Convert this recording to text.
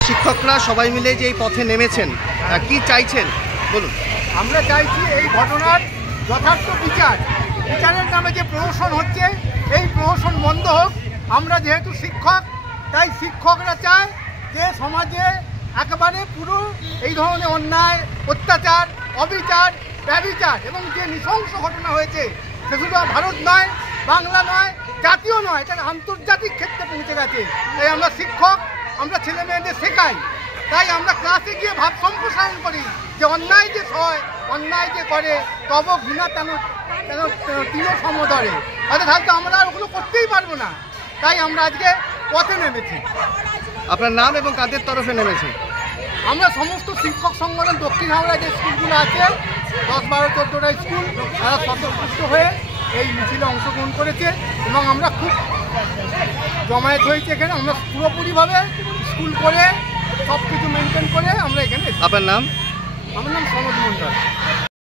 শিক্ষকরা সবাই মিলে যে এই পথে নেমেছেন, কি চাইছেন বলুন? আমরা চাইছি এই ঘটনার যথার্থ বিচারের নামে যে প্রহসন হচ্ছে, এই প্রহসন বন্ধ হোক। আমরা যেহেতু শিক্ষক, তাই শিক্ষকরা চায় যে সমাজে একেবারে পুরো এই ধরনের অন্যায়, অত্যাচার, অবিচার, ব্যভিচার এবং যে নৃশংস ঘটনা হয়েছে, সে শুধু ভারত নয়, বাংলা নয়, জাতীয় নয়, এটা আন্তর্জাতিক ক্ষেত্রে পৌঁছে গেছে। তাই আমরা শিক্ষক, আমরা ছেলে মেয়েদের শেখাই, তাই আমরা ক্লাসে গিয়ে ভাব সম্প্রসারণ করি যে অন্যায় যে সয়, অন্যায় যে করে, তব ঘৃণা তেন তিন সমদরে, অর্থাৎ আমরা আর ওগুলো করতেই পারবো না। তাই আমরা আজকে পথে নেমেছি। আপনার নাম এবং কাদের তরফে নেমেছে? আমরা সমস্ত শিক্ষক সংগঠন, দক্ষিণ হাওড়া যে স্কুলগুলো আছে, 10, 12, 14টা স্কুল, তারা স্বতঃস্ফূর্ত হয়ে এই মিছিলে অংশগ্রহণ করেছে এবং আমরা খুব জমায়েত হয়েছে এখানে। আমরা পুরোপুরিভাবে স্কুল করে সব কিছু মেনটেন করে আমরা এখানে। আপনার নাম? আমার নাম সনদ মন্ডল।